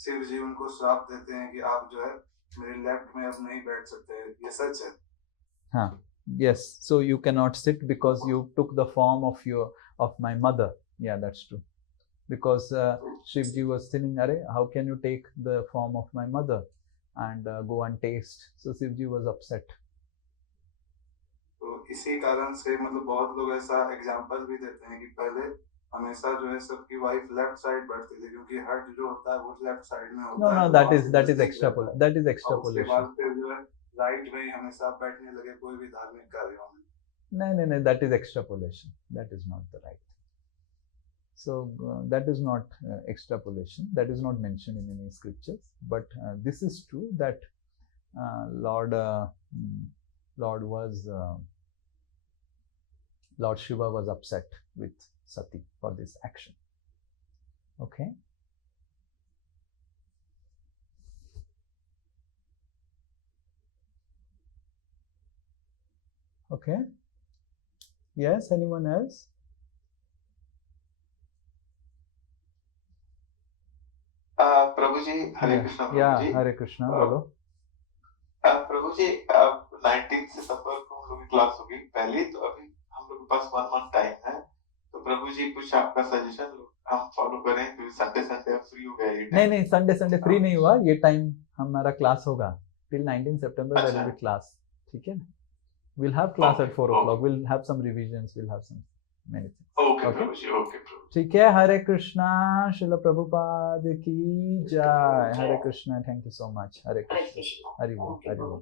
शिव जी उनको श्राप देते हैं कि आप जो है मेरे लेफ्ट में अब नहीं बैठ सकते। ये सच है? हाँ, yes, so you cannot sit because you took the form of my mother. Yeah, that's true. Because Shiv ji was thinking, "Arey, how can you take the form of my mother and go and taste?" So Shiv ji was upset. तो इसी कारण से मतलब बहुत लोग ऐसा example भी देते हैं कि पहले हमेशा जो है सबकी वाइफ लेफ्ट साइड बैठती थी, क्योंकि हार्ट जो होता है वो लेफ्ट साइड में होता है। No, that is extrapolation. उसके बाद फिर जो है राइट में ही हमेशा बैठने लगे कोई भी धार्मिक कार्यों में। No, that is extrapolation. That is not the right. So that is not extrapolation. That is not mentioned in any scriptures. But this is true that Lord Shiva was upset with Sati for this action. Okay. Okay. Yes, anyone else? प्रभु जी, हरे कृष्णा। प्रभु जी, हरे कृष्णा, बोलो। प्रभु जी, 19 सितंबर को हम लोग की class होगी पहली, तो अभी हम लोग के पास 1 मंथ टाइम है, तो प्रभु जी कुछ आपका सजेशन हम फॉलो करें, क्योंकि संडे फ्री हो गया ये टाइम। नहीं, संडे फ्री नहीं हुआ, ये टाइम हमारा क्लास होगा till 19 September. There will be class. ठीक है, we'll have class at 4 o'clock. We'll have some revisions. We'll have some many things. Okay, Prabhu ji, okay प्रभु। ठीक है, हरे कृष्णा, श्रील प्रभुपाद की जय। Hare Krishna, thank you so much. Hare Krishna, Hari बोल, हरि बोल।